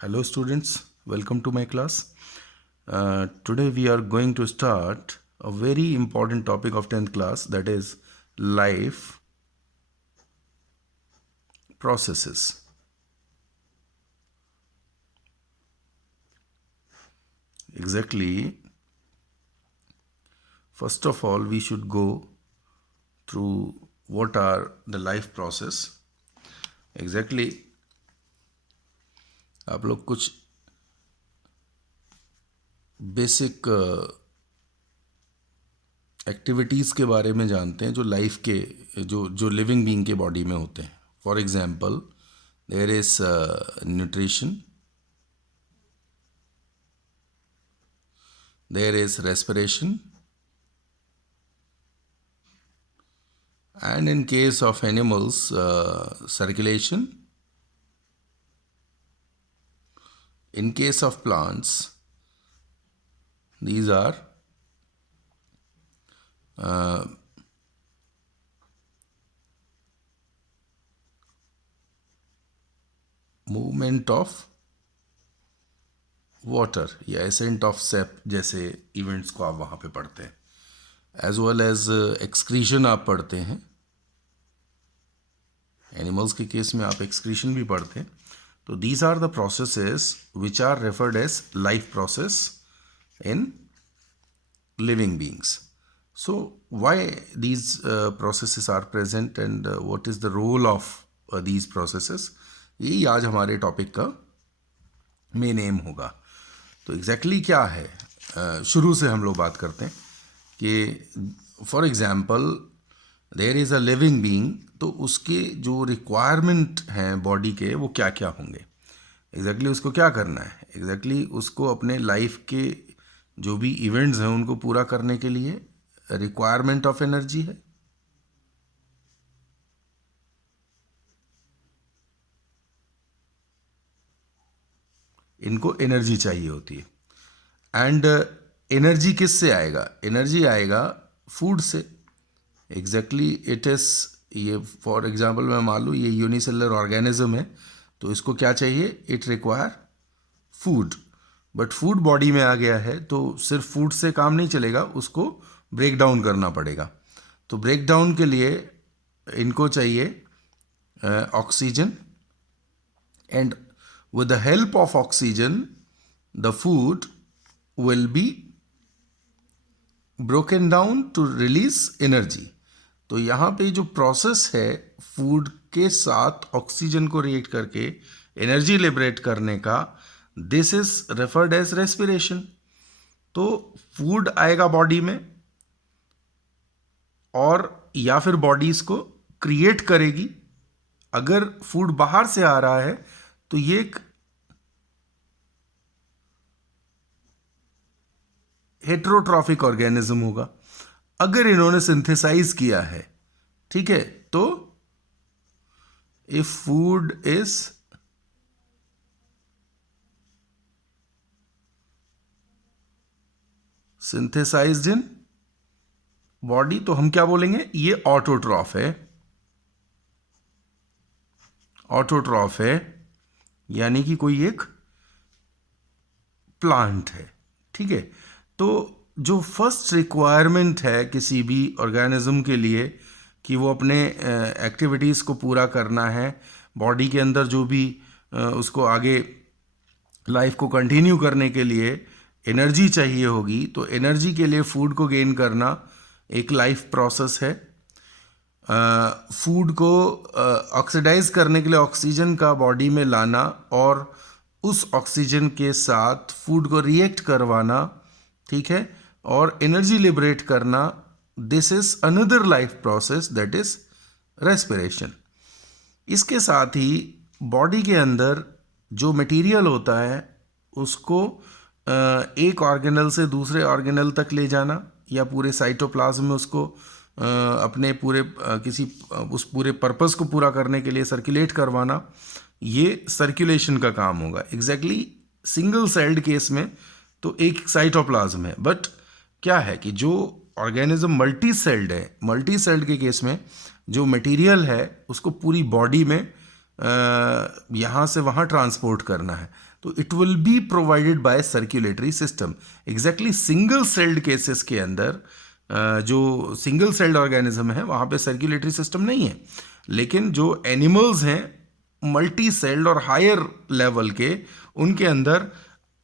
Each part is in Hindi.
Hello students, welcome to my class. Today we are going to start a very important topic of 10th class, that is life processes. Exactly. First of all, we should go through what are the life process. Exactly. आप लोग कुछ बेसिक एक्टिविटीज़ के बारे में जानते हैं जो लाइफ के जो लिविंग बीइंग के बॉडी में होते हैं. For example, there is nutrition, there is respiration, and in case of animals, circulation. In case of plants, these are movement of water या एसेंट ऑफ सेप जैसे इवेंट्स को आप वहाँ पे पढ़ते हैं, एज वेल एज एक्सक्रीशन आप पढ़ते हैं. एनिमल्स के केस में आप एक्सक्रीशन भी पढ़ते हैं. तो these are the processes which are referred as life process in living beings. So why these processes are present and what is the role of these processes, यही आज हमारे टॉपिक का मेन एम होगा. तो एग्जैक्टली क्या है, शुरू से हम लोग बात करते हैं कि for example there is a living being, तो उसके जो रिक्वायरमेंट हैं बॉडी के वो क्या क्या होंगे. एग्जैक्टली उसको क्या करना है, एग्जैक्टली उसको अपने लाइफ के जो भी इवेंट्स हैं उनको पूरा करने के लिए रिक्वायरमेंट ऑफ एनर्जी है. इनको एनर्जी चाहिए होती है. एंड एनर्जी किस से आएगा, एनर्जी आएगा फूड से. एग्जैक्टली इट इज़, ये फॉर एग्जांपल मैं मान लूँ ये यूनिसेलुलर ऑर्गेनिज्म है, तो इसको क्या चाहिए, it require food. But food body में आ गया है तो सिर्फ फूड से काम नहीं चलेगा, उसको ब्रेक डाउन करना पड़ेगा. तो ब्रेक डाउन के लिए इनको चाहिए oxygen, and with the help of oxygen the food will be broken down to release energy. तो यहाँ पे जो प्रोसेस है फूड के साथ ऑक्सीजन को रिएक्ट करके एनर्जी लिबरेट करने का, this is referred as respiration. तो फूड आएगा बॉडी में और या फिर बॉडी इसको क्रिएट करेगी. अगर फूड बाहर से आ रहा है तो ये एक हेट्रोट्रॉफिक ऑर्गेनिज्म होगा. अगर इन्होंने सिंथेसाइज किया है, ठीक है, तो if food is synthesised in body तो हम क्या बोलेंगे, ये ऑटोट्रॉफ है. ऑटोट्रॉफ है यानी कि कोई एक प्लांट है, ठीक है. तो जो फर्स्ट रिक्वायरमेंट है किसी भी ऑर्गेनिज्म के लिए कि वो अपने एक्टिविटीज़ को पूरा करना है, बॉडी के अंदर जो भी उसको आगे लाइफ को कंटिन्यू करने के लिए एनर्जी चाहिए होगी, तो एनर्जी के लिए फूड को गेन करना एक लाइफ प्रोसेस है. फूड को ऑक्सीडाइज करने के लिए ऑक्सीजन का बॉडी में लाना और उस ऑक्सीजन के साथ फूड को रिएक्ट करवाना, ठीक है, और एनर्जी लिबरेट करना, this is another life process, that is respiration. इसके साथ ही बॉडी के अंदर जो मटेरियल होता है उसको एक ऑर्गेनल से दूसरे ऑर्गेनल तक ले जाना या पूरे साइटोप्लाज्म में उसको अपने पूरे किसी उस पूरे पर्पस को पूरा करने के लिए सर्कुलेट करवाना, ये सर्कुलेशन का काम होगा. एग्जैक्टली सिंगल सेल्ड केस में तो एक साइटोप्लाज्म है, बट क्या है कि जो ऑर्गेनिज्म मल्टी सेल्ड है, मल्टी सेल्ड के केस में जो मटेरियल है उसको पूरी बॉडी में यहाँ से वहाँ ट्रांसपोर्ट करना है. तो it will be provided by circulatory system. Exactly single celled cases के अंदर जो सिंगल सेल्ड ऑर्गेनिज्म है वहाँ पे सर्कुलेटरी सिस्टम नहीं है, लेकिन जो एनिमल्स हैं मल्टी सेल्ड और हायर लेवल के, उनके अंदर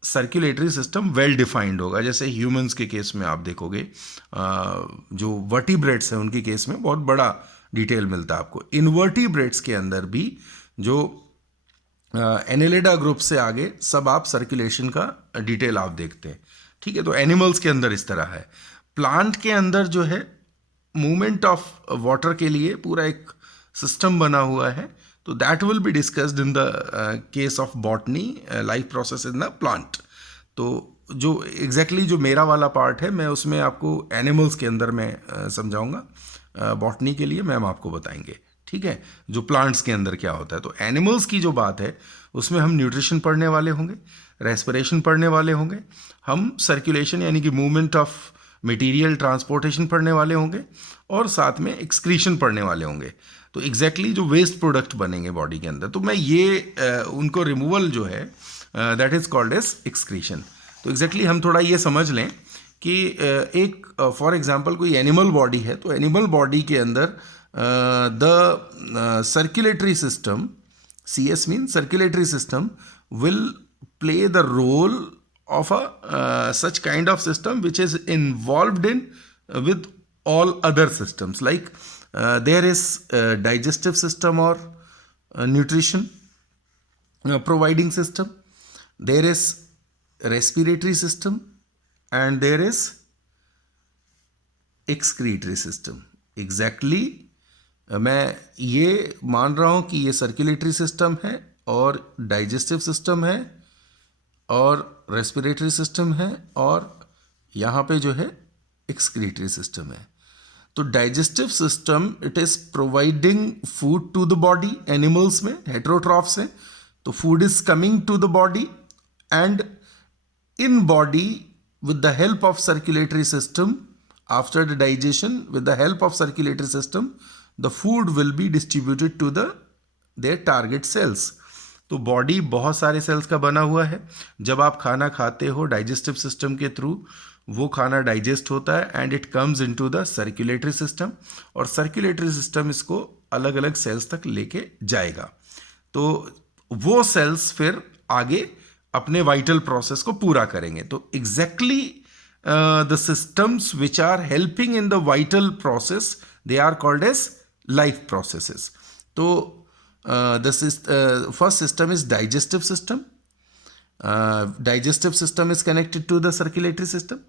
सर्कुलेटरी सिस्टम वेल डिफाइंड होगा। जैसे ह्यूमंस के केस में आप देखोगे, जो वर्टिब्रेट्स हैं उनके केस में बहुत बड़ा डिटेल मिलता है आपको। इनवर्टिब्रेट्स के अंदर भी जो एनेलिडा ग्रुप से आगे सब आप सर्कुलेशन का डिटेल आप देखते हैं, ठीक है। तो एनिमल्स के अंदर इस तरह है। प्लांट के अंदर जो है मूवमेंट ऑफ वाटर के लिए पूरा एक सिस्टम बना हुआ है, तो that will be discussed in the case of botany, life process in the plant. तो जो एग्जैक्टली जो मेरा वाला पार्ट है मैं उसमें आपको एनिमल्स के अंदर मैं समझाऊंगा। बॉटनी के लिए मैम आपको बताएंगे, ठीक है, जो प्लांट्स के अंदर क्या होता है। तो एनिमल्स की जो बात है उसमें हम न्यूट्रिशन पढ़ने वाले होंगे, रेस्पिरेशन पढ़ने वाले होंगे, हम सर्कुलेशन यानी कि मूवमेंट ऑफ मटेरियल ट्रांसपोर्टेशन पढ़ने वाले होंगे, और साथ में एक्सक्रीशन पढ़ने वाले होंगे। तो एग्जैक्टली जो वेस्ट प्रोडक्ट बनेंगे बॉडी के अंदर, तो मैं ये उनको रिमूवल जो है that is called as excretion. तो एग्जैक्टली हम थोड़ा ये समझ लें कि एक फॉर एग्जांपल कोई एनिमल बॉडी है, तो एनिमल बॉडी के अंदर the circulatory system, CS mean circulatory system, will play the role of a such kind of system which is involved in with all other systems, like there is digestive system or nutrition providing system, there is respiratory system, and there is excretory system. Exactly मैं ये मान रहा हूँ कि ये सर्कुलेटरी सिस्टम है और डाइजेस्टिव सिस्टम है और रेस्पिरेटरी सिस्टम है, और यहाँ पे जो है एक्सक्रीटरी सिस्टम है। तो digestive system it is providing food to the body. Animals में हेटेरोट्रॉफ्स हैं, तो food is coming to the body, and in body with the help of circulatory system, after the digestion, with the help of circulatory system, the food will be distributed to their target cells. तो बॉडी बहुत सारे सेल्स का बना हुआ है। जब आप खाना खाते हो डाइजेस्टिव सिस्टम के थ्रू वो खाना डाइजेस्ट होता है and it comes into the circulatory system, और सर्कुलेटरी सिस्टम इसको अलग अलग सेल्स तक लेके जाएगा। तो वो सेल्स फिर आगे अपने वाइटल प्रोसेस को पूरा करेंगे। तो exactly the systems which are helping in the vital process they are called as life processes. तो first system is digestive system. Digestive system is connected to the circulatory system.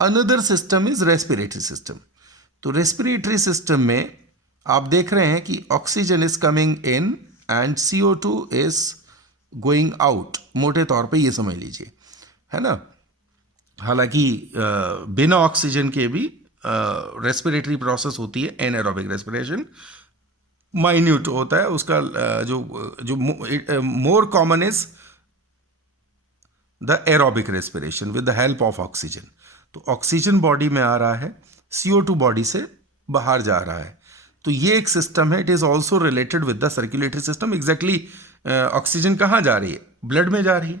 Another system is respiratory system. तो respiratory system में आप देख रहे हैं कि oxygen is coming in and CO2 is going out, मोटे तौर पे ये समझ लीजिए, है ना। हालांकि बिना ऑक्सीजन के भी रेस्पिरेटरी प्रोसेस होती है, एनारोबिक रेस्पिरेशन माइन्यूट होता है उसका, जो more common is the aerobic respiration with the help of oxygen. तो ऑक्सीजन बॉडी में आ रहा है, CO2 बॉडी से बाहर जा रहा है। तो ये एक सिस्टम है, it is also related with the circulatory system. Exactly oxygen कहाँ जा रही है? ब्लड में जा रही है,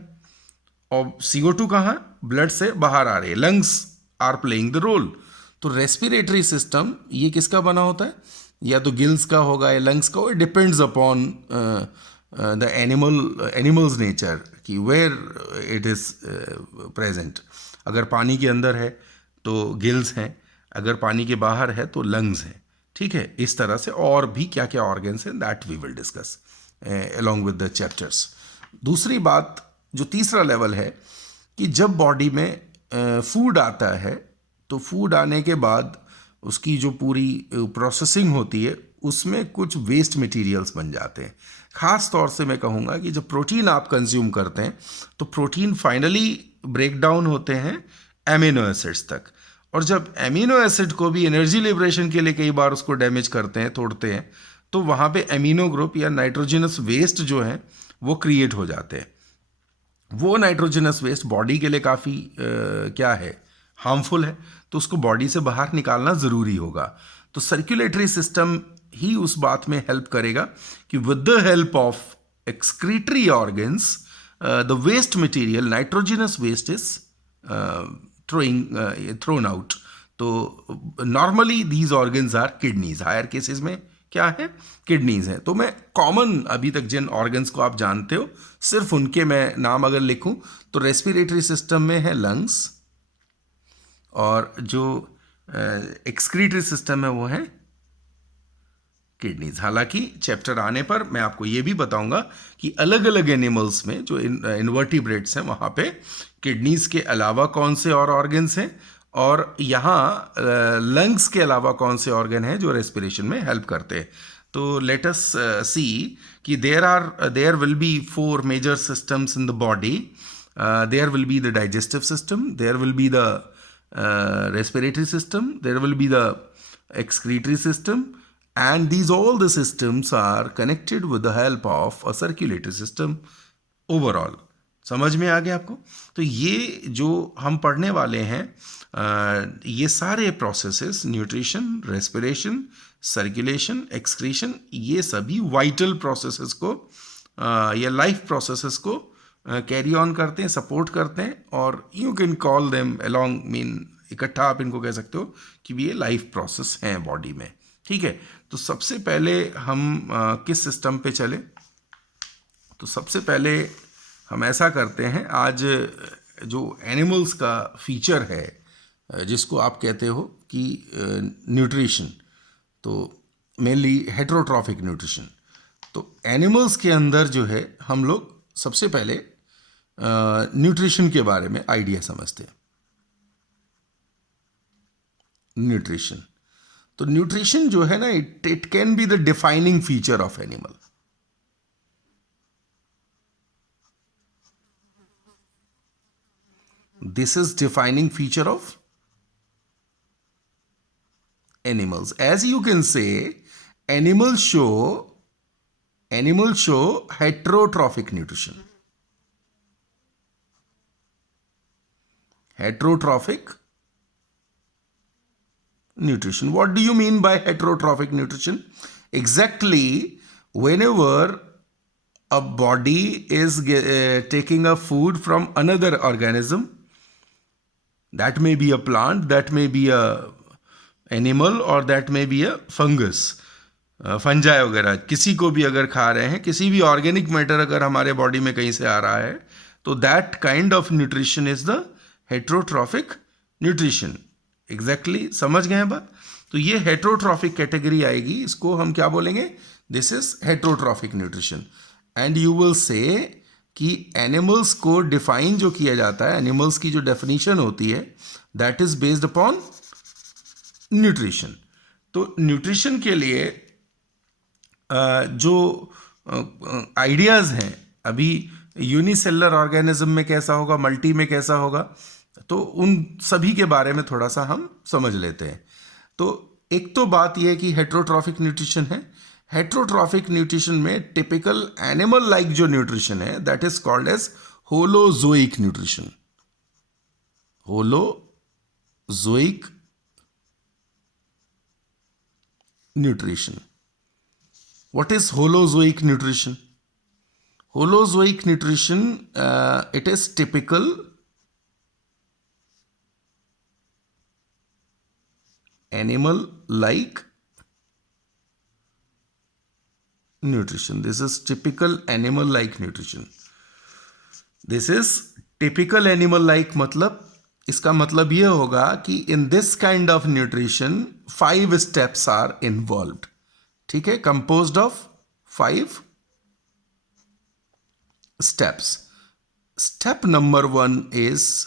और CO2 कहाँ? ब्लड से बाहर आ रही है। Lungs are playing the role. तो रेस्पिरेटरी सिस्टम ये किसका बना होता है? या तो गिल्स का होगा या लंग्स का, it depends upon the animals nature कि वेयर इट इज प्रेजेंट। अगर पानी के अंदर है तो गिल्स हैं, अगर पानी के बाहर है तो लंग्स हैं, ठीक है। इस तरह से और भी क्या क्या ऑर्गन्स हैं that we will discuss along with the chapters. दूसरी बात जो तीसरा लेवल है कि जब बॉडी में फूड आता है तो फूड आने के बाद उसकी जो पूरी प्रोसेसिंग होती है उसमें कुछ वेस्ट मटेरियल्स बन जाते हैं। ख़ास तौर से मैं कहूँगा कि जब प्रोटीन आप कंज्यूम करते हैं तो प्रोटीन फाइनली ब्रेक डाउन होते हैं एमिनो एसिड्स तक, और जब एमिनो एसिड को भी एनर्जी लिबरेशन के लिए कई बार उसको डैमेज करते हैं, तोड़ते हैं, तो वहाँ पे एमिनो ग्रुप या नाइट्रोजनस वेस्ट जो हैं वो क्रिएट हो जाते हैं। वो नाइट्रोजनस वेस्ट बॉडी के लिए काफ़ी क्या है, हार्मफुल है, तो उसको बॉडी से बाहर निकालना ज़रूरी होगा। तो सर्कुलेटरी सिस्टम ही उस बात में हेल्प करेगा कि with the help of excretory organs the waste material, nitrogenous waste is thrown out. तो normally these organs are kidneys, higher cases में क्या है, किडनीज है. तो मैं कॉमन अभी तक जिन ऑर्गन्स को आप जानते हो सिर्फ उनके मैं नाम अगर लिखूं तो रेस्पिरेटरी सिस्टम में है लंग्स, और जो एक्सक्रीटरी सिस्टम है वो है किडनीज. हालांकि चैप्टर आने पर मैं आपको ये भी बताऊंगा कि अलग अलग एनिमल्स में जो इन्वर्टिब्रेट्स हैं वहाँ पे किडनीज के अलावा कौन से और ऑर्गन्स हैं, और यहाँ लंग्स के अलावा कौन से ऑर्गन हैं जो रेस्पिरेशन में हेल्प करते हैं. तो लेट अस सी कि there will be 4 major systems in the body. There will be the digestive system, there will be the respiratory system, there will be the excretory system, and these all the systems are connected with the help of a circulatory system overall. समझ में आ गया आपको? तो ये जो हम पढ़ने वाले हैं ये सारे processes, nutrition, respiration, circulation, excretion, ये सभी वाइटल प्रोसेसेस को या लाइफ प्रोसेसेस को कैरी ऑन करते हैं, सपोर्ट करते हैं, और you can call them along, mean इकट्ठा आप इनको कह सकते हो कि ये लाइफ प्रोसेस हैं बॉडी में. ठीक है, तो सबसे पहले हम किस सिस्टम पे चले? तो सबसे पहले हम ऐसा करते हैं, आज जो एनिमल्स का फीचर है जिसको आप कहते हो कि न्यूट्रिशन, तो मेनली हेटेरोट्रॉफिक न्यूट्रिशन. तो एनिमल्स के अंदर जो है हम लोग सबसे पहले न्यूट्रिशन के बारे में आइडिया समझते हैं. न्यूट्रिशन, तो न्यूट्रिशन जो है ना, it can be the defining feature of animal. This is defining feature of animals. As you can say animals show heterotrophic nutrition. Heterotrophic nutrition. What do you mean by heterotrophic nutrition? Exactly, whenever a body is taking a food from another organism, that may be a plant, that may be a animal, or that may be a fungus, fungi वगैरह, किसी को भी अगर खा रहे हैं, किसी भी ऑर्गेनिक मैटर अगर हमारे बॉडी में कहीं से आ रहा है, तो that kind of nutrition is the heterotrophic nutrition. Exactly समझ गए हैं बात? तो ये हेटेरोट्रॉफिक कैटेगरी आएगी, इसको हम क्या बोलेंगे? This is heterotrophic nutrition. And you will say कि एनिमल्स को डिफाइन जो किया जाता है, एनिमल्स की जो डेफिनेशन होती है, that is based upon nutrition. तो न्यूट्रिशन के लिए जो आइडियाज़ हैं, अभी यूनिसेलुलर ऑर्गेनिज्म में कैसा होगा, मल्टी में कैसा होगा, तो उन सभी के बारे में थोड़ा सा हम समझ लेते हैं. तो एक तो बात यह है कि हेटेरोट्रॉफिक न्यूट्रिशन है. हेटेरोट्रॉफिक न्यूट्रिशन में टिपिकल एनिमल लाइक जो न्यूट्रिशन है, that is called as holozoic nutrition. Holozoic nutrition. What is holozoic nutrition? Holozoic nutrition, it is typical animal like nutrition. This is typical animal like nutrition. This is typical animal like मतलब इसका मतलब यह होगा कि in this kind of nutrition 5 steps are involved. ठीक है, composed of 5 steps. Step number 1 is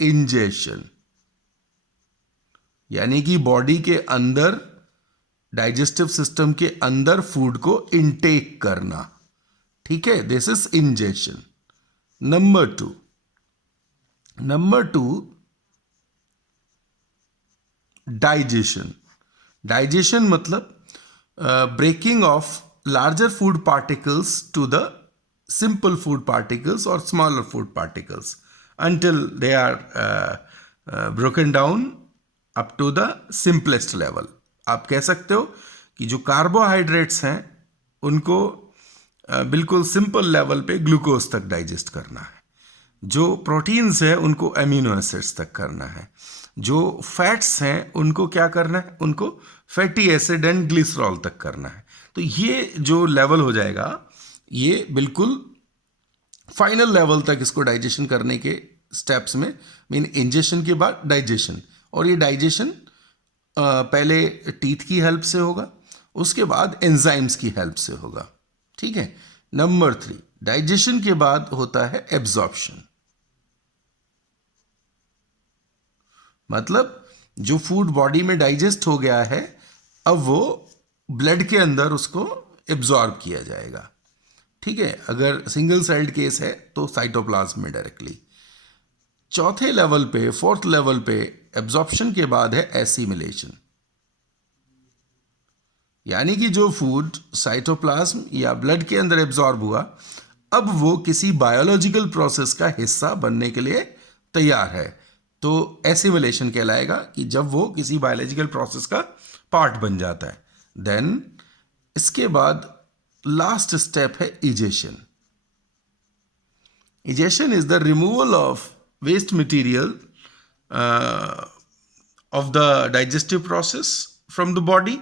ingestion, यानी कि बॉडी के अंदर, डाइजेस्टिव सिस्टम के अंदर फूड को इनटेक करना. ठीक है, this is ingestion. Number 2 digestion. Digestion मतलब breaking of larger food particles to the simple food particles और smaller food particles until they are broken down up to the simplest level. आप कह सकते हो कि जो कार्बोहाइड्रेट्स हैं उनको बिल्कुल सिंपल लेवल पे ग्लूकोज तक डाइजेस्ट करना है। जो प्रोटीन्स हैं उनको अमीनो एसिड्स तक करना है। जो फैट्स हैं उनको क्या करना है, उनको फैटी एसिड एंड ग्लिसरॉल तक करना है। तो ये जो लेवल हो जाएगा, ये बिल्कुल फाइनल लेवल तक इसको डाइजेशन करने के स्टेप्स में, मीन इंजेशन के बाद डाइजेशन। और ये डाइजेशन पहले टीथ की हेल्प से होगा, उसके बाद एंजाइम्स की हेल्प से होगा। ठीक है। नंबर 3, डाइजेशन के बाद होता है एब्जॉर्प्शन। मतलब जो फूड बॉडी में डाइजेस्ट हो गया है, अब वो ब्लड के अंदर उसको एब्जॉर्ब किया जाएगा। ठीक है। अगर सिंगल सेल्ड केस है तो साइटोप्लाज्म में डायरेक्टली। चौथे लेवल पे, फोर्थ लेवल पे एब्जॉर्प्शन के बाद है एसिमिलेशन। यानी कि जो फूड साइटोप्लाज्म या ब्लड के अंदर एब्जॉर्ब हुआ, अब वो किसी बायोलॉजिकल प्रोसेस का हिस्सा बनने के लिए तैयार है, तो एसिमिलेशन कहलाएगा कि जब वो किसी बायोलॉजिकल प्रोसेस का पार्ट बन जाता है। देन इसके बाद लास्ट स्टेप है egestion. Egestion is the removal of waste material of the digestive process from the body.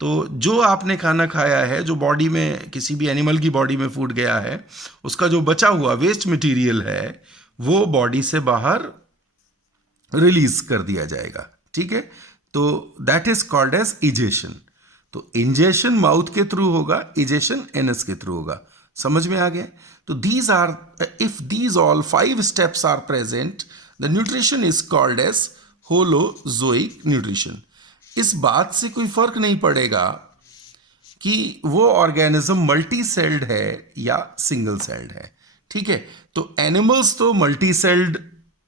तो जो आपने खाना खाया है, जो बॉडी में, किसी भी एनिमल की बॉडी में फूड गया है, उसका जो बचा हुआ वेस्ट मटेरियल है वो बॉडी से बाहर रिलीज कर दिया जाएगा। ठीक है। तो that is called as egestion. तो इंजेशन माउथ के थ्रू होगा, इजेशन एनस के थ्रू होगा। समझ में आ गया? तो these are, if these all 5 steps are present, the nutrition is called as holozoic nutrition. इस बात से कोई फर्क नहीं पड़ेगा कि वो ऑर्गेनिज्म मल्टी सेल्ड है या सिंगल सेल्ड है। ठीक है। तो एनिमल्स तो मल्टी सेल्ड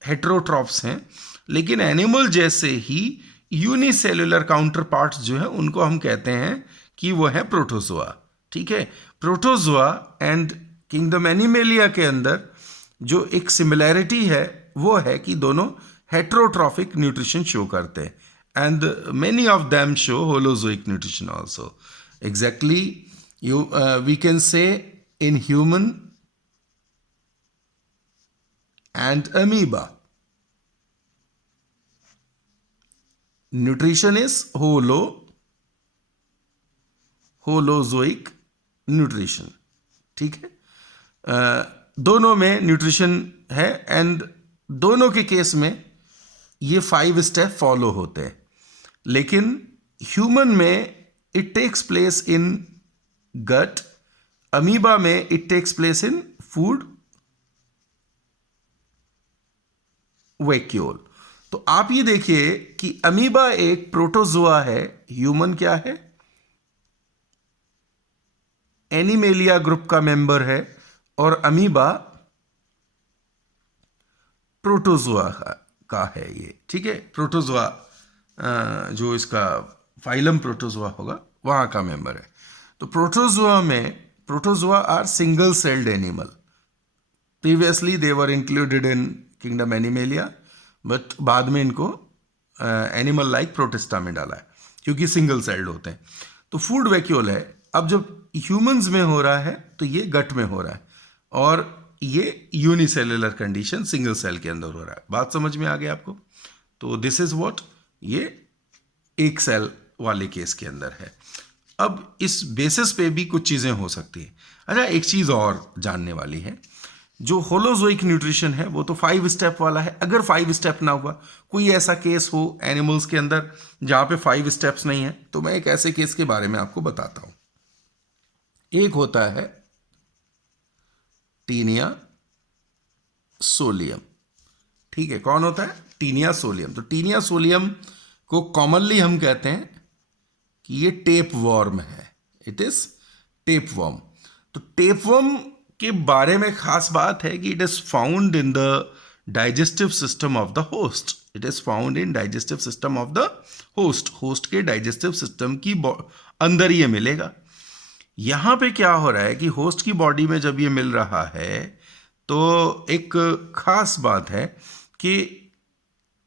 हेटेरोट्रॉप्स हैं, लेकिन एनिमल जैसे ही यूनिसेल्युलर काउंटर पार्ट्स जो है उनको हम कहते हैं कि वो है प्रोटोजोआ। ठीक है। प्रोटोजोआ एंड किंगडम एनिमेलिया के अंदर जो एक सिमिलैरिटी है वो है कि दोनों हेटेरोट्रॉफिक न्यूट्रिशन शो करते हैं, and many of them show holozoic nutrition also. Exactly, we can say in human and amoeba, nutrition is holozoic nutrition. ठीक है। दोनों में न्यूट्रिशन है, एंड दोनों के केस में ये 5 स्टेप फॉलो होते हैं। लेकिन ह्यूमन में it takes place in gut, amoeba में it takes place in food vacuole. तो आप ये देखिए कि अमीबा एक प्रोटोजोआ है, ह्यूमन क्या है, एनिमेलिया ग्रुप का मेंबर है, और अमीबा प्रोटोजोआ का है ये। ठीक है। प्रोटोजोआ जो इसका फाइलम प्रोटोजोआ होगा वहाँ का मेंबर है। तो प्रोटोजोआ में, protozoa are single celled animal. Previously they were included in kingdom Animalia, but बाद में इनको एनिमल लाइक प्रोटिस्टा में डाला है क्योंकि सिंगल सेल्ड होते हैं। तो फूड वैक्यूल है। अब जब ह्यूमंस में हो रहा है तो ये गट में हो रहा है, और ये यूनिसेलुलर कंडीशन सिंगल सेल के अंदर हो रहा है। बात समझ में आ गया आपको? तो दिस इज व्हाट, ये एक सेल वाले केस के अंदर है। अब इस बेसिस पे भी कुछ चीज़ें हो सकती है। अच्छा, एक चीज़ और जानने वाली है, जो होलोजोइक न्यूट्रिशन है वो तो 5 स्टेप वाला है। अगर 5 स्टेप ना हुआ, कोई ऐसा केस हो एनिमल्स के अंदर जहाँ पे 5 स्टेप्स नहीं है, तो मैं एक ऐसे केस के बारे में आपको बताता हूँ। एक होता है टीनिया सोलियम। ठीक है। कौन होता है? Taenia solium. तो टीनिया सोलियम को कॉमनली हम कहते हैं कि ये टेप वॉर्म है। It is tape worm. तो टेप वॉर्म के बारे में खास बात है कि it is found in the digestive system of the host. It is found in digestive system of the host. Host के डाइजेस्टिव सिस्टम की अंदर ये मिलेगा। यहाँ पे क्या हो रहा है कि होस्ट की बॉडी में जब ये मिल रहा है तो एक खास बात है कि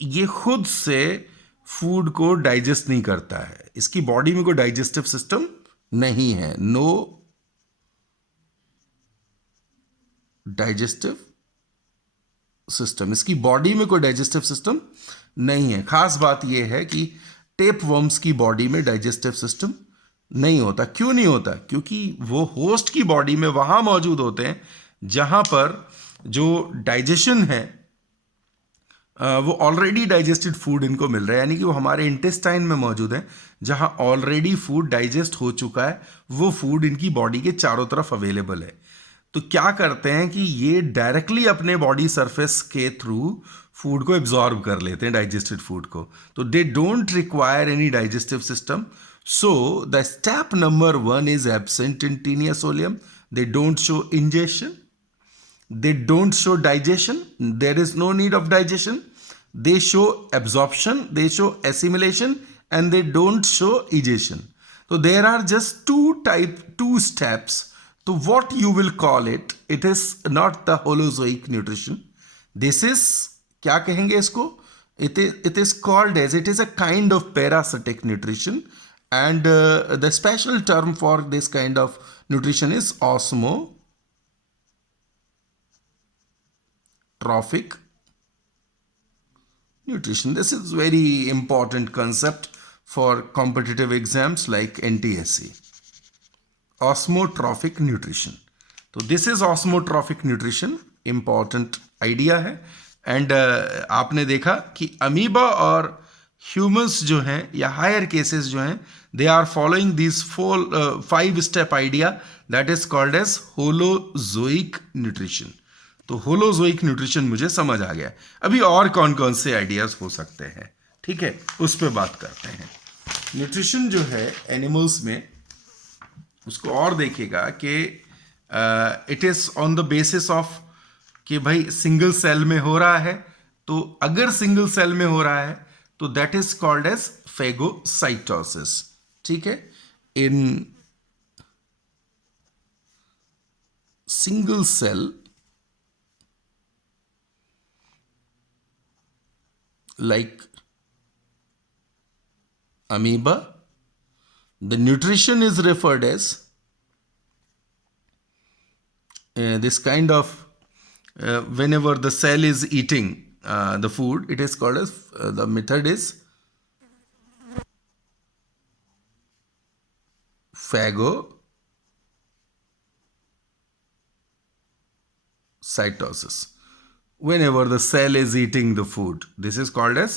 ये खुद से फूड को डाइजेस्ट नहीं करता है। इसकी बॉडी में कोई डाइजेस्टिव सिस्टम नहीं है। नो डाइजेस्टिव सिस्टम, इसकी बॉडी में कोई डाइजेस्टिव सिस्टम नहीं है। खास बात यह है कि टेप वर्म्स की बॉडी में डाइजेस्टिव सिस्टम नहीं होता। क्यों नहीं होता? क्योंकि वो होस्ट की बॉडी में वहां मौजूद होते हैं जहां पर जो डाइजेशन है वो ऑलरेडी डाइजेस्टेड फूड इनको मिल रहा है, यानी कि वो हमारे इंटेस्टाइन में मौजूद है जहां ऑलरेडी फूड डाइजेस्ट हो चुका है, वो फूड इनकी बॉडी के चारों तरफ अवेलेबल है। तो क्या करते हैं कि ये डायरेक्टली अपने बॉडी सरफेस के थ्रू फूड को एब्जॉर्ब कर लेते हैं, डाइजेस्टेड फूड को। तो they don't require any digestive system. So the step number 1 is absent in Taenia solium. They don't show ingestion, they don't show digestion, there is no need of digestion, they show absorption, they show assimilation, and they don't show egestion. So there are just two steps. So what you will call it, it is not the holozoic nutrition. This is, क्या कहेंगे इसको, it is called as, it is a kind of parasitic nutrition, and the special term for this kind of nutrition is osmotrophic nutrition. This is very important concept for competitive exams like NTSC. Osmotrophic nutrition. तो this is osmotrophic nutrition, important idea है। एंड आपने देखा कि अमीबा और ह्यूमंस जो हैं या हायर केसेस जो हैं, they are following this 5 step idea that is called as holozoic nutrition. तो होलोजोइक न्यूट्रिशन मुझे समझ आ गया। अभी और कौन कौन से आइडियाज हो सकते हैं, ठीक है, उस पर बात करते हैं। न्यूट्रिशन जो है एनिमल्स में, उसको और देखिएगा कि it is on the basis of कि भाई सिंगल सेल में हो रहा है। तो अगर सिंगल सेल में हो रहा है तो that is called as phagocytosis, ठीक है। In single cell like amoeba, the nutrition is referred as this kind of whenever the cell is eating the food, it is called as the method is phagocytosis. Whenever the cell is eating the food, this is called as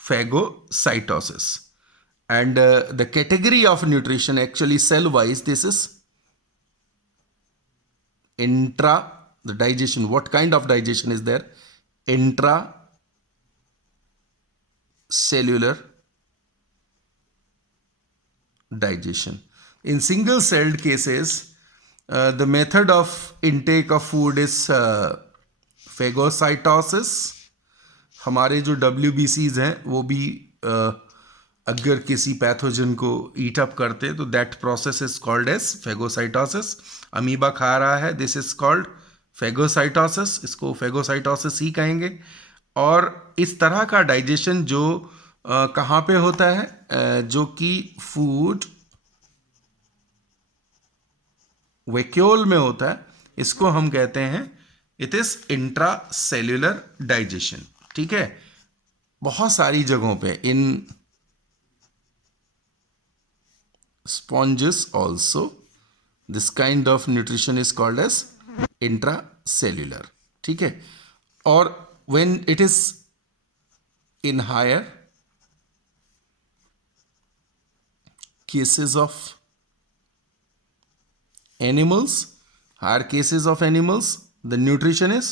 phagocytosis. And the category of nutrition, actually cell wise, this is the digestion. What kind of digestion is there? Intracellular digestion. In single celled cases, the method of intake of food is phagocytosis. हमारे जो WBCs हैं वो भी अगर किसी पैथोजन को ईट अप करते हैं तो that process is called as phagocytosis. Amoeba खा रहा है, दिस इज कॉल्ड फेगोसाइटोसिस, इसको फेगोसाइटोसिस ही कहेंगे। और इस तरह का डाइजेशन जो कहाँ पे होता है, जो कि फूड वैक्यूल में होता है, इसको हम कहते हैं इट इज इंट्रासेल्यूलर डाइजेशन, ठीक है। बहुत सारी जगहों पे in sponges also this kind of nutrition is called as intracellular, ठीक है। और when it is in higher cases of animals, higher cases of animals, the nutrition is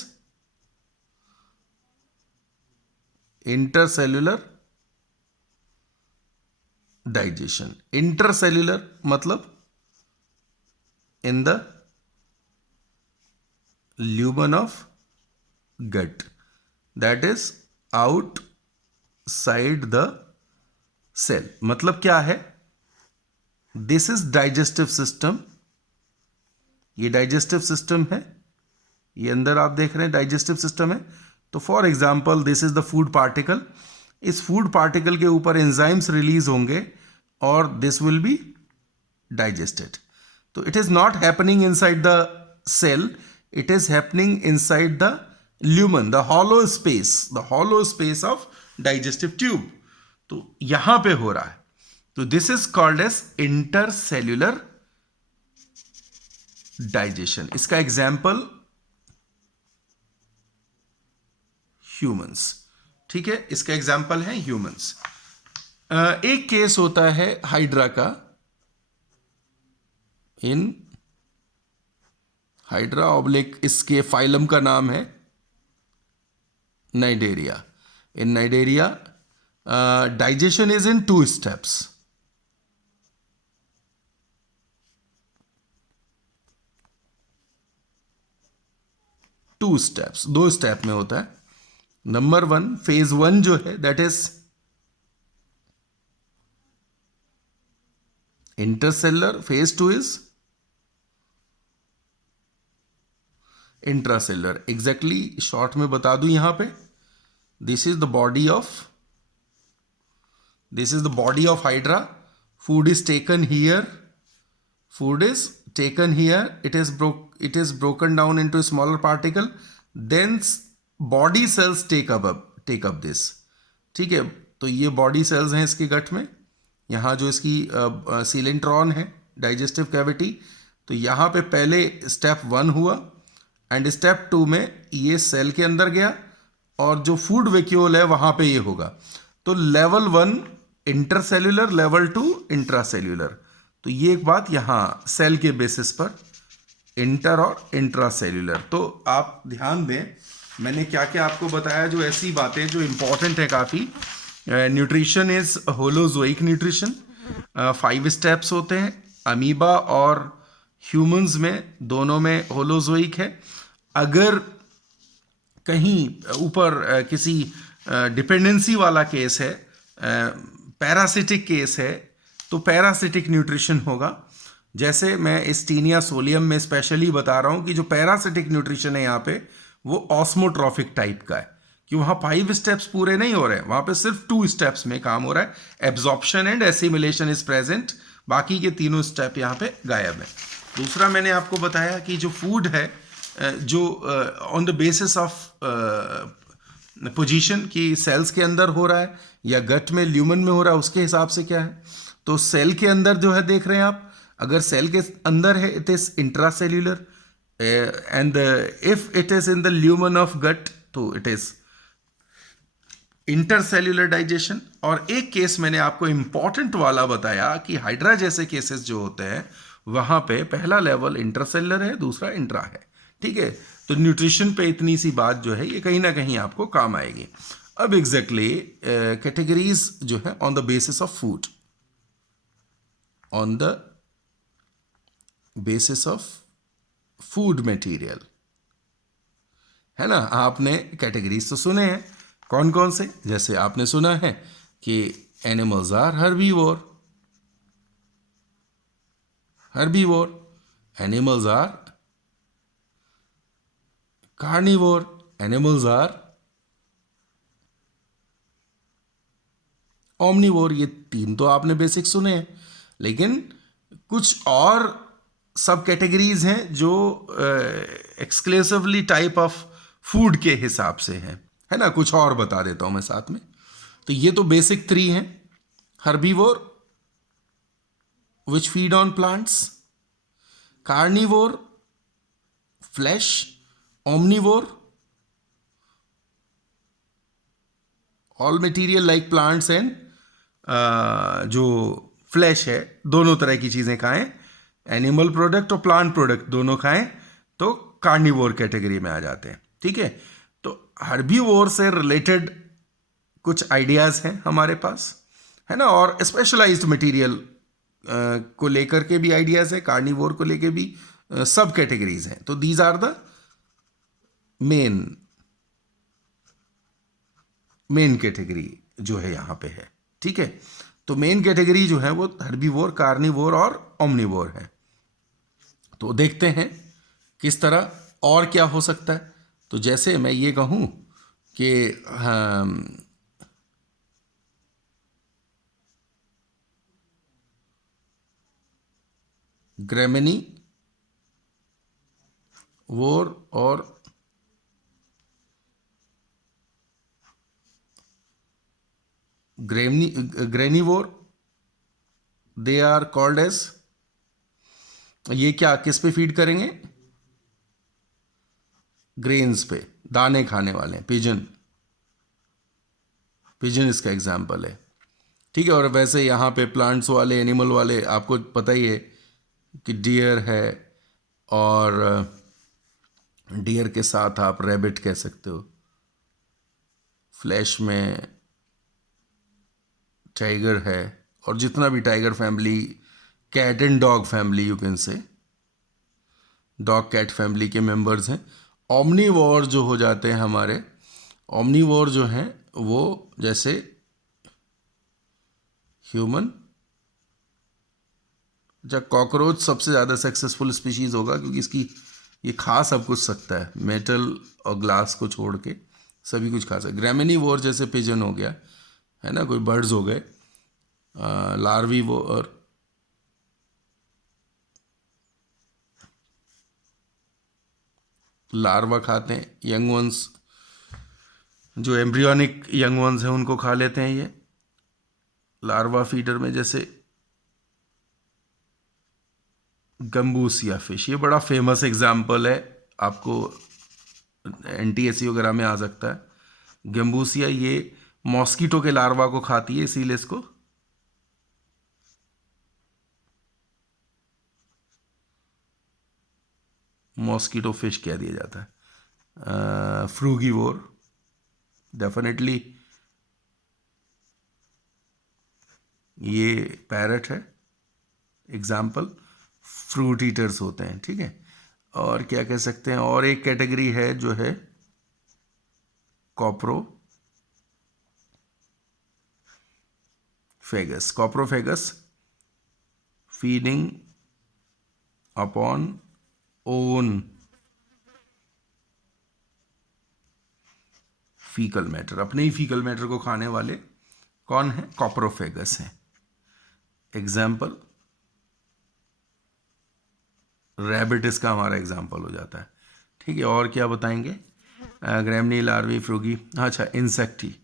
intercellular digestion. Intercellular मतलब in the lumen of gut, that is outside the cell. मतलब क्या है, this is digestive system, ये digestive system है, ये अंदर आप देख रहे हैं डाइजेस्टिव सिस्टम है। तो for example this is the food particle, इस फूड पार्टिकल के ऊपर एंजाइम्स रिलीज होंगे और दिस विल बी डाइजेस्टेड। तो it is not happening inside the cell, it is happening inside the lumen, the hollow space of digestive tube. तो यहां पे हो रहा है। तो this is called as intercellular digestion. इसका एग्जाम्पल ह्यूमंस। ठीक है, इसका एग्जाम्पल है ह्यूमंस। एक केस होता है हाइड्रा का। इन हाइड्रा ऑब्लिक, इसके फाइलम का नाम है Cnidaria. In Cnidaria digestion is in 2 steps. दो स्टेप में होता है। नंबर 1, फेज 1 जो है that is intercellular, phase 2 is intracellular. Exactly short में बता दूं यहां पे, this is the body of hydra. Food is taken here, it is broken down into a smaller particle, then body cells take up this। ठीक है, तो ये बॉडी सेल्स हैं इसके गट में। यहाँ जो इसकी सीलेंट्रॉन है, डाइजेस्टिव कैविटी, तो यहाँ पे पहले स्टेप 1 हुआ एंड स्टेप 2 में ये सेल के अंदर गया और जो फूड वैक्यूल है वहाँ पे ये होगा। तो लेवल 1 इंटरसेल्यूलर, लेवल 2 इंट्रासेल्यूलर। तो ये एक बात यहाँ सेल के बेसिस पर इंटर और इंट्रासेल्यूलर। तो आप ध्यान दें, मैंने क्या क्या आपको बताया जो ऐसी बातें जो इंपॉर्टेंट है काफ़ी। Nutrition is holozoic nutrition. 5 steps होते हैं। अमीबा और ह्यूमंस में दोनों में होलोजोइक है। अगर कहीं ऊपर किसी डिपेंडेंसी वाला केस है, पैरासिटिक केस है, तो पैरासिटिक न्यूट्रिशन होगा। जैसे मैं इस टीनिया सोलियम में स्पेशली बता रहा हूं कि जो पैरासिटिक न्यूट्रिशन है यहाँ पे वो ऑस्मोट्रॉफिक टाइप का है, कि वहाँ 5 स्टेप्स पूरे नहीं हो रहे हैं, वहाँ पे सिर्फ 2 स्टेप्स में काम हो रहा है। Absorption and assimilation is present, बाकी के तीनों स्टेप यहाँ पे गायब है। दूसरा मैंने आपको बताया कि जो फूड है जो on the basis of position की सेल्स के अंदर हो रहा है या गट में ल्यूमन में हो रहा है, उसके हिसाब से क्या है। तो सेल के अंदर जो है देख रहे हैं आप, अगर सेल के अंदर है it is intracellular, and if it is in the lumen of gut तो इट इज इंटरसेल्यूलर डाइजेशन। और एक केस मैंने आपको इंपॉर्टेंट वाला बताया कि हाइड्रा जैसे केसेस जो होते हैं वहां पे पहला लेवल इंटरसेल्यूलर है, दूसरा इंट्रा है। ठीक है, तो न्यूट्रिशन पे इतनी सी बात जो है ये कहीं ना कहीं आपको काम आएगी। अब एग्जैक्टली कैटेगरीज जो है on the basis of food, on the basis of food material, है ना। आपने कैटेगरीज तो सुने हैं, कौन कौन से। जैसे आपने सुना है कि animals are herbivore, animals are carnivore, animals are omnivore. ये 3 तो आपने बेसिक सुने हैं, लेकिन कुछ और सब कैटेगरीज हैं जो एक्सक्लूसिवली टाइप ऑफ फूड के हिसाब से हैं, है ना। कुछ और बता देता हूं मैं साथ में। तो ये तो बेसिक 3 हैं। Herbivore which feed on plants, carnivore flash, omnivore all material like plants and जो फ्लैश है दोनों तरह की चीजें खाएं, एनिमल प्रोडक्ट और प्लांट प्रोडक्ट दोनों खाएं तो कार्निवोर कैटेगरी में आ जाते हैं। ठीक है, तो हर्बीवोर से रिलेटेड कुछ आइडियाज हैं हमारे पास, है ना। और स्पेशलाइज्ड मटेरियल को लेकर के भी आइडियाज है, कार्निवोर को लेकर भी सब कैटेगरीज हैं। तो these are the main category जो है यहां पे है। ठीक है, तो मेन कैटेगरी जो है वो हर्बीवोर, कार्निवोर और ओमनिवोर है। तो देखते हैं किस तरह और क्या हो सकता है। तो जैसे मैं ये कहूं कि ग्रेमिनी वोर और ग्रेनिवोर, दे आर कॉल्ड एज, ये क्या किस पे फीड करेंगे? ग्रेन्स पे, दाने खाने वाले हैं, पिजन, पिजन इसका एग्जाम्पल है। ठीक है, और वैसे यहाँ पे प्लांट्स वाले, एनिमल वाले, आपको पता ही है कि डियर है, और डियर के साथ आप रैबिट कह सकते हो। फ्लैश में टाइगर है, और जितना भी tiger family, cat and dog family you can say, dog cat family के मेंबर्स हैं। ओमनीवोर जो हो जाते हैं हमारे, ओमनीवोर जो हैं वो जैसे ह्यूमन, जब कॉकरोच सबसे ज़्यादा सक्सेसफुल स्पीशीज़ होगा क्योंकि इसकी ये खा सब कुछ सकता है, मेटल और ग्लास को छोड़ के सभी कुछ खा सकता है। ग्रेमिनीवोर जैसे पिजन हो गया, है ना, कोई बर्ड्स हो गए। लार्वीवोर, लार्वा खाते हैं, यंग वंस जो एम्ब्रियोनिक यंग वंस हैं उनको खा लेते हैं ये लार्वा फीडर में। जैसे गम्बूसिया फिश, ये बड़ा फेमस एग्जाम्पल है, आपको NTSC वगैरह में आ सकता है। गम्बूसिया ये मॉस्किटो के लार्वा को खाती है, इसीलिए इसको मॉस्किटो फिश कह दिया जाता है। फ्रूगीवोर, डेफिनेटली ये पैरट है एग्जाम्पल, फ्रूट ईटर्स होते हैं। ठीक है, और क्या कह सकते हैं, और एक कैटेगरी है जो है coprophagous. Coprophagous feeding upon own faecal matter, अपने ही फीकल मैटर को खाने वाले कौन है? कॉप्रोफेगस हैं। एग्जाम्पल रैबिट इसका हमारा एग्जाम्पल हो जाता है। ठीक है, और क्या बताएंगे? ग्रेमनी, लार्वी, फ्रूगी, अच्छा इंसेक्टी,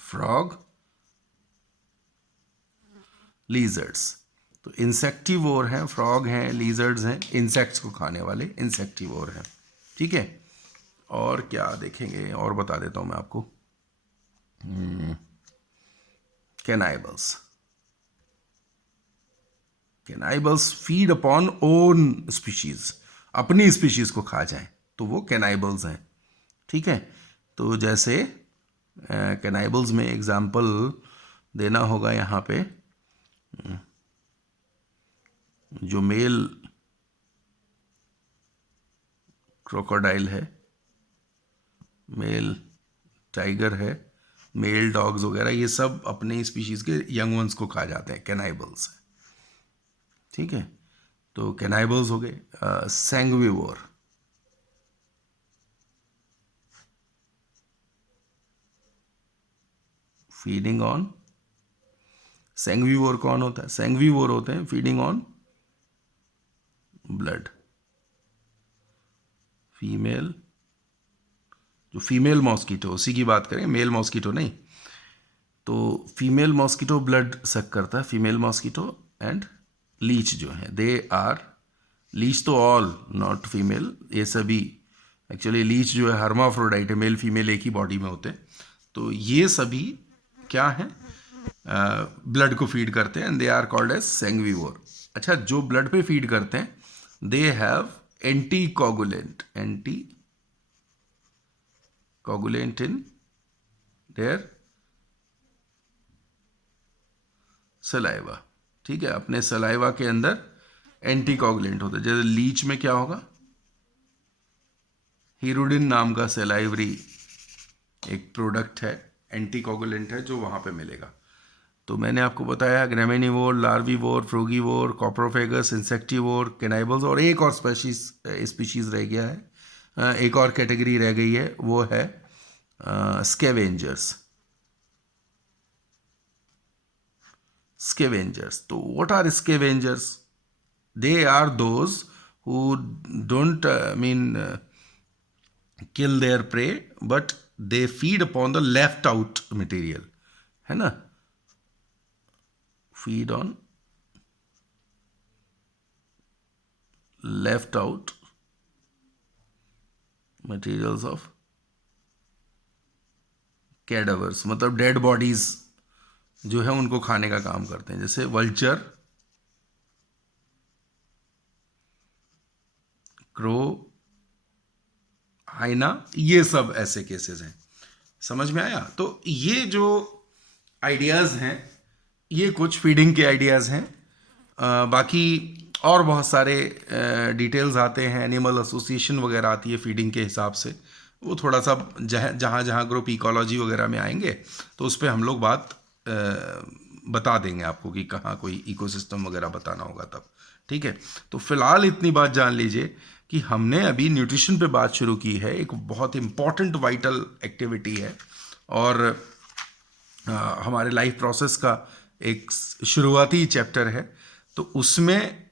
फ्रॉग, लीजर्ड्स। तो इंसेक्टिवोर हैं, फ्रॉग हैं, लीजर्ड्स हैं, इंसेक्ट्स को खाने वाले इंसेक्टिवोर हैं। ठीक है, और क्या देखेंगे, और बता देता हूँ मैं आपको। कैनाइबल्स, कैनाइबल्स फीड अपॉन ओन स्पीशीज, अपनी स्पीशीज को खा जाएं तो वो कैनाइबल्स हैं। ठीक है, तो जैसे कैनाइबल्स में एग्जाम्पल देना होगा यहाँ पे, जो मेल क्रोकोडाइल है, मेल टाइगर है, मेल डॉग्स वगैरह, ये सब अपने स्पीशीज के यंग वंस को खा जाते हैं, कैनाइबल्स। ठीक है, तो कैनाइबल्स हो गए। सैंग्विवोर, फीडिंग ऑन, सैंग्विवोर कौन होता है? सैंग्विवोर होते हैं फीडिंग ऑन ब्लड। फीमेल, जो फीमेल मॉस्किटो, उसी की बात करें, मेल मॉस्किटो नहीं। तो फीमेल मॉस्किटो ब्लड सक करता है, फीमेल मॉस्किटो। एंड लीच जो है, दे आर, लीच तो ऑल, नॉट फीमेल, ये सभी एक्चुअली, लीच जो है हर्माफ्रोडाइट है, मेल फीमेल एक ही बॉडी में होते हैं। तो ये सभी क्या है? ब्लड को फीड करते हैं, and they are called as sanguivore. अच्छा, जो ब्लड पे फीड करते हैं they have anticoagulant, anticoagulant in their saliva. ठीक है, अपने सलाइवा के अंदर एंटी कोगुलेंट होता है। जैसे लीच में क्या होगा? हीरोडिन नाम का सेलाइवरी एक प्रोडक्ट है, एंटी कोगुलेंट है, जो वहाँ पे मिलेगा। तो मैंने आपको बताया ग्रेमिनिवोर, लार्वीवोर, फ्रूगीवोर, कॉप्रोफेगस, इंसेक्टिवोर, कैनाइबल्स, और एक और स्पीशीज रह गया है, एक और कैटेगरी रह गई है, वो है स्केवेंजर्स। स्केवेंजर्स, तो what are scavengers? They are those who don't kill their prey, but they feed upon the left out material, है ना, feed on left out materials of cadavers, मतलब डेड बॉडीज जो है उनको खाने का काम करते हैं, जैसे वल्चर, क्रो, हाइना, ये सब ऐसे केसेस हैं। समझ में आया? तो ये जो आइडियाज़ हैं ये कुछ फीडिंग के आइडियाज़ हैं। बाकी और बहुत सारे डिटेल्स आते हैं, एनिमल एसोसिएशन वगैरह आती है फीडिंग के हिसाब से, वो थोड़ा सा जहाँ जहाँ ग्रुप इकोलॉजी वगैरह में आएंगे तो उस पर हम लोग बात बता देंगे आपको कि कहाँ कोई इकोसिस्टम वगैरह बताना होगा तब। ठीक है, तो फिलहाल इतनी बात जान लीजिए कि हमने अभी न्यूट्रिशन पे बात शुरू की है, एक बहुत इम्पॉर्टेंट वाइटल एक्टिविटी है और हमारे लाइफ प्रोसेस का एक शुरुआती चैप्टर है। तो उसमें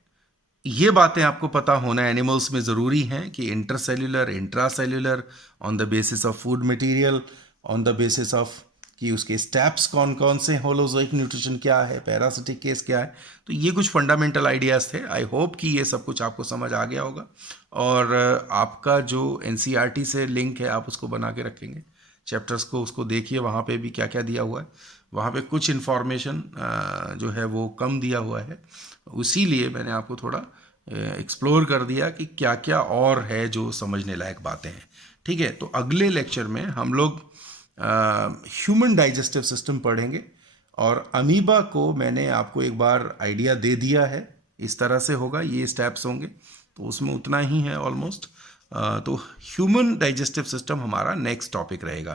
ये बातें आपको पता होना एनिमल्स में ज़रूरी हैं कि intercellular, intracellular, on the basis of food material, on the basis of कि उसके स्टेप्स कौन कौन से, होलोजोइक न्यूट्रिशन क्या है, पैरासिटिक केस क्या है। तो ये कुछ फंडामेंटल आइडियाज़ थे। आई होप कि ये सब कुछ आपको समझ आ गया होगा और आपका जो NCERT से लिंक है आप उसको बना के रखेंगे चैप्टर्स को, उसको देखिए वहाँ पे भी क्या क्या दिया हुआ है। वहाँ पे कुछ इन्फॉर्मेशन जो है वो कम दिया हुआ है, इसीलिए मैंने आपको थोड़ा एक्सप्लोर कर दिया कि क्या क्या और है जो समझने लायक बातें हैं। ठीक है, तो अगले लेक्चर में हम लोग ह्यूमन डाइजेस्टिव सिस्टम पढ़ेंगे और अमीबा को मैंने आपको एक बार आइडिया दे दिया है, इस तरह से होगा, ये स्टेप्स होंगे, तो उसमें उतना ही है ऑलमोस्ट। तो ह्यूमन डाइजेस्टिव सिस्टम हमारा नेक्स्ट टॉपिक रहेगा,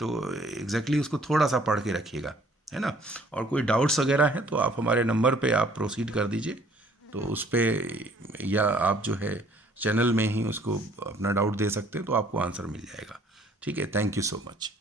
तो एग्जैक्टली उसको थोड़ा सा पढ़ के रखिएगा, है ना। और कोई डाउट्स वगैरह हैं तो आप हमारे नंबर पे आप प्रोसीड कर दीजिए, तो उस पर या आप जो है चैनल में ही उसको अपना डाउट दे सकते हैं तो आपको आंसर मिल जाएगा। ठीक है, थैंक यू सो मच।